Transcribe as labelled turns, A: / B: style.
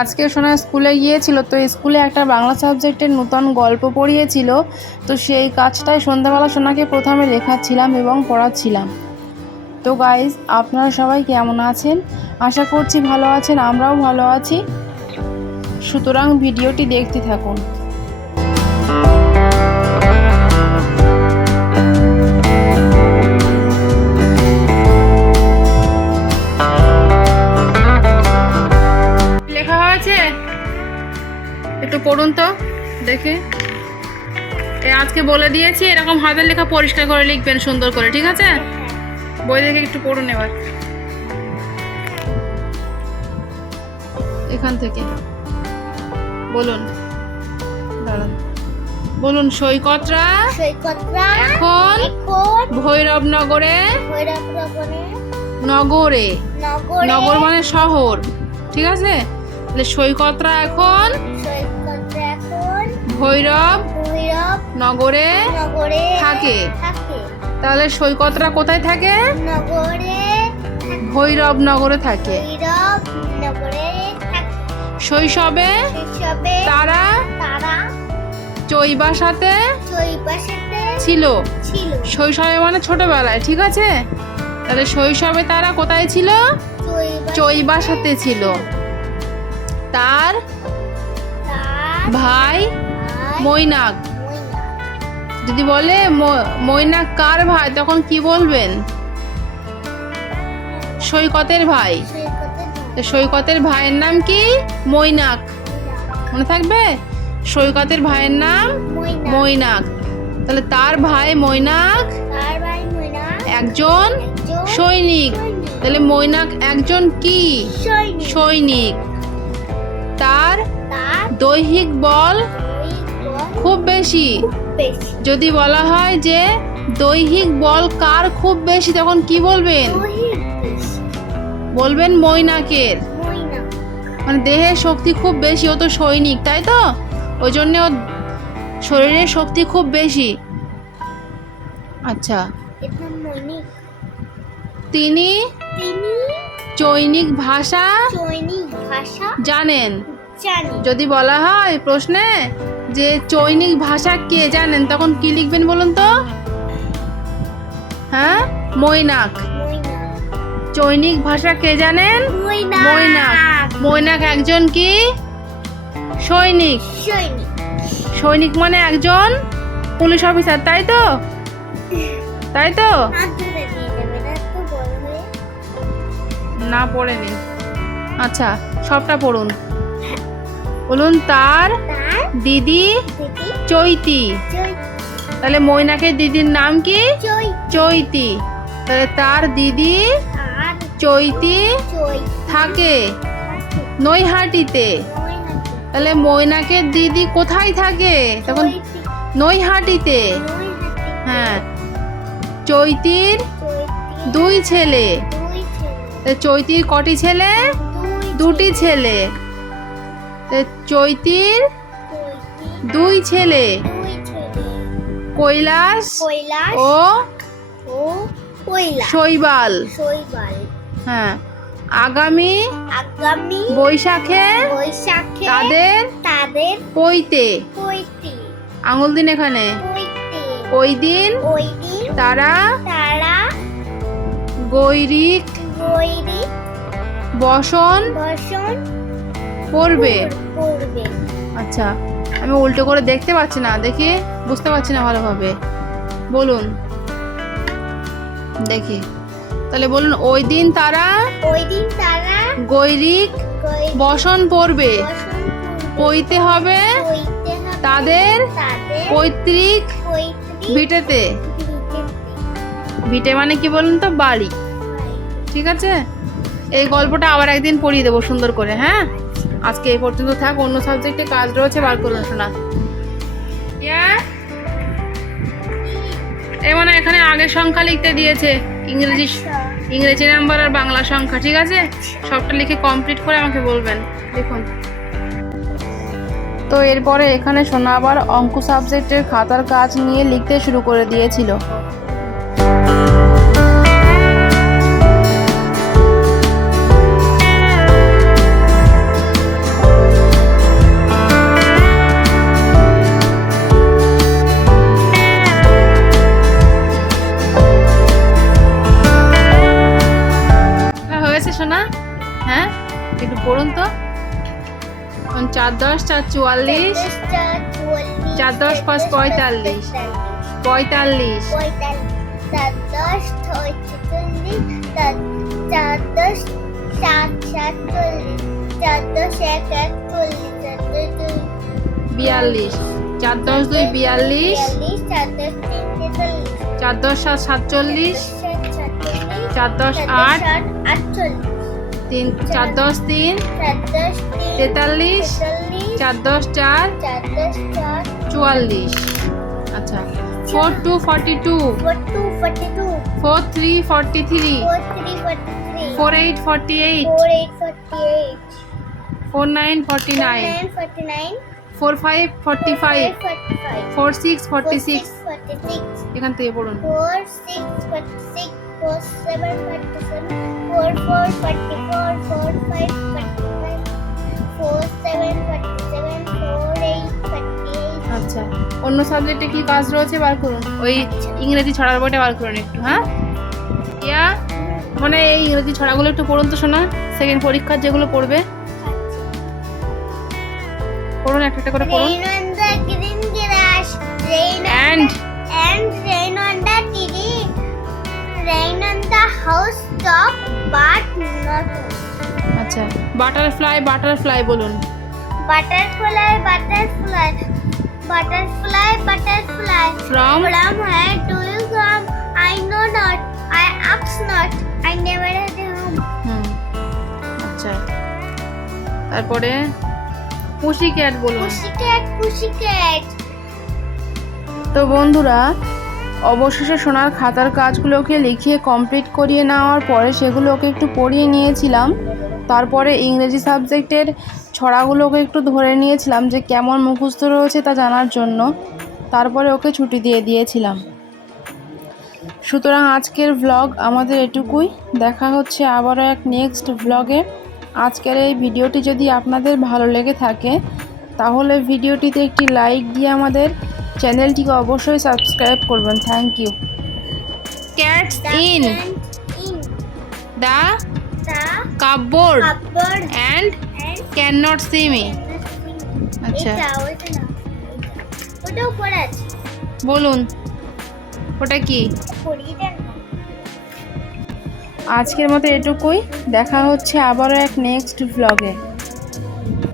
A: আজকে সোনা স্কুলে গিয়েছিল, তো স্কুলে একটা বাংলা সাবজেক্টের নূতন গল্প পড়িয়েছিল, তো সেই কাজটাই সন্ধ্যাবেলা সোনাকে প্রথমে লেখাচ্ছিলাম এবং পড়াচ্ছিলাম। তো গাইজ আপনারা সবাই কেমন আছেন? আশা করছি ভালো আছেন, আমরাও ভালো আছি। সুতরাং ভিডিওটি দেখতে থাকুন। হয়েছে একটু পড়ুন তো দেখে। এ আজকে বলে দিয়েছি এরকম হাতের লেখা পরিষ্কার করে লিখবেন সুন্দর করে ঠিক আছে? বই দেখে একটু পড়ুন এবার। এখান থেকে। বলুন। দাঁড়ান। বলুন সৈকতরা?
B: সৈকতরা?
A: এখন ভৈরবনগরে?
B: ভৈরবনগরে।
A: নগরে।
B: নগরে।
A: নগর মানে শহর ঠিক আছে? তাহলে সৈকতরা এখন? ভৈরব
B: ভৈরব
A: নগরে
B: নগরে
A: থাকে। তাহলে সৈকতরা কোথায় থাকে?
B: নগরে
A: ভৈরব নগরে থাকে। শৈশবে তারা
B: তারা
A: চৈবাসাতে
B: চৈবাসাতে
A: ছিল। শৈশবে মানে ছোটবেলায় ঠিক আছে? তাহলে শৈশবে তারা কোথায় ছিল?
B: চৈবাসা
A: চৈবাসাতে ছিল। ভাই মৈনাক। যদি বলে মৈনাক কার ভাই তখন কি বলবেন? সৈকতের ভাই।
B: সৈকতের
A: সৈকতের ভাইয়ের নাম কি? মৈনাক। মনে থাকবে? সৈকতের ভাইয়ের নাম মৈনাক। তাহলে তার ভাই মৈনাক? একজন সৈনিক। তাহলে মৈনাক একজন কি?
B: সৈনিক।
A: তার দৈহিক বল খুব বেশি। যদি বলা হয় যে দৈহিক বল কার খুব বেশি তখন কি বলবেন? বলবেন মৈনাকের। মানে। দেহের শক্তি খুব বেশি ও তো সৈনিক তাই তো? ওই জন্য ওর শরীরের শক্তি খুব বেশি। আচ্ছা। তিনি
B: তিনি
A: চৈনিক ভাষা?
B: চৈনিক ভাষা?
A: জানেন।
B: জানি।
A: যদি বলা হয় প্রশ্নে যে চৈনিক ভাষা কে জানেন তখন কি লিখবেন বলুন তো? হ্যাঁ? মৈনাক। চৈনিক ভাষা কে জানেন? মৈনাক। মৈনাক। একজন কি? সৈনিক।
B: সৈনিক।
A: সৈনিক মানে একজন পুলিশ অফিসার তাই তো? তাই তো?
B: না
A: পড়েনি। আচ্ছা সবটা পড়ুন। বলুন তার দিদি চৈতি। তাহলে মৈনাকের দিদির নাম কি? চৈতি। তাহলে তার দিদি চৈতি থাকে নৈহাটিতে। তাহলে মৈনাকের দিদি কোথায় থাকে? তখন নৈহাটিতে। হ্যাঁ চৈতির দুই ছেলে। চৈতির কটি ছেলে? দুটি ছেলে। চৈতির দুই ছেলে। কৈলাস ও শৈবাল। হ্যাঁ। আগামী
B: আগামী
A: বৈশাখে
B: বৈশাখে
A: তাদের
B: তাদের
A: পৈতে। আঙুল দিন এখানে।
B: পৈতে।
A: ওই দিন
B: ওই দিন
A: তারা
B: তারা
A: গৈরিক
B: গৈরি
A: বসন?
B: বসন
A: পড়বে?
B: পড়বে।
A: আচ্ছা আমি উল্টো করে দেখতে পাচ্ছি না দেখি বুঝতে পারছি না ভালোভাবে। বলুন। দেখি। তাহলে বলুন ওই দিন তারা
B: ওই দিন তারা
A: গৈরিক বসন পড়বে। পইতে হবে তাদের পৈতৃক ভিটেতে। ভিটে মানে কি বলুন তো? বাড়ি। ঠিক আছে? এই গল্পটা আবার একদিন পড়িয়ে দেবো সুন্দর করে হ্যাঁ? আজকে এই পর্যন্ত থাক অন্য সাবজেক্টে কাজ রয়েছে বার করুন শোনা। এই মানে এখানে আগের সংখ্যা লিখতে দিয়েছে ইংরেজি
B: আচ্ছা।
A: ইংরেজি নাম্বার আর বাংলা সংখ্যা ঠিক আছে? সবটা লিখে কমপ্লিট করে আমাকে বলবেন দেখুন। তো এরপরে এখানে শোনা আবার অঙ্ক সাবজেক্টের খাতার কাজ নিয়ে লিখতে শুরু করে দিয়েছিল। চার দশ চার চুয়াল্লিশ
B: চার
A: দশ পাঁচ পঁয়তাল্লিশ। পঁয়তাল্লিশ
B: চার দশ ছয় ছেচল্লিশ চার দশ সাত সাতচল্লিশ চার দশ এক একচল্লিশ চার দশ
A: বিয়াল্লিশ চার দশ দুই বিয়াল্লিশ
B: চার দশ
A: সাত
B: সাত সাতচল্লিশ
A: চার দশ আট
B: আটচল্লিশ
A: তিন, চার, দশ, তিন। তেতাল্লিশ, চার, দশ, চার। চুয়াল্লিশ। আচ্ছা। Four two forty two.
B: Four
A: three forty three.
B: Four
A: eight forty eight.
B: Four
A: nine forty nine. Four five forty five. Four six forty six. এখান থেকে পড়ুন।
B: Four six forty six four seven forty seven four four forty four four five forty five four seven forty seven four eight forty eight
A: আচ্ছা অন্য সাবজেক্টে কি কাজ রয়েছে বার করুন? ওই ইংরেজি ছড়ার বইটা বার করুন একটু হ্যাঁ? ইয়া মানে এই ইংরেজি ছড়াগুলো একটু পড়ুন তো শোনা সেকেন্ড পরীক্ষার যেগুলো পড়বে। পড়ুন একটা একটা করে পড়ুন।
B: Rain on the green grass, rain on
A: And?
B: and rain on the tree, rain on the house top, not
A: আচ্ছা বাটারফ্লাই বাটারফ্লাই বলুন
B: butterfly, butterfly, butterfly, butterfly.
A: From?
B: From where do you come? I know not. I ask not. I never had a home.
A: আচ্ছা তারপরে পুষি cat বলুন
B: Pussycat, pussycat.
A: তো বন্ধুরা অবশেষে সোনার খাতার কাজগুলোকে লিখিয়ে কমপ্লিট করিয়ে নেওয়ার পরে সেগুলো ওকে একটু পড়িয়ে নিয়েছিলাম। তারপরে ইংরেজি সাবজেক্টের ছড়াগুলোকে একটু ধরে নিয়েছিলাম যে কেমন মুখস্থ রয়েছে তা জানার জন্য। তারপরে ওকে ছুটি দিয়ে দিয়েছিলাম। সুতরাং আজকের ভ্লগ আমাদের এটুকুই। দেখা হচ্ছে আবারও এক নেক্সট ভ্লগে আজকের এই ভিডিওটি যদি আপনাদের ভালো লেগে থাকে, তাহলে ভিডিওটিতে একটি লাইক দিয়ে আমাদের চ্যানেলটিকে অবশ্যই সাবস্ক্রাইব করবেন। Thank you cats in the cupboard and can not see me আচ্ছা। বলুন, ওটা কি? আজকের মতো এটুকুই। দেখা হচ্ছে আবারও এক নেক্সট ভ্লগে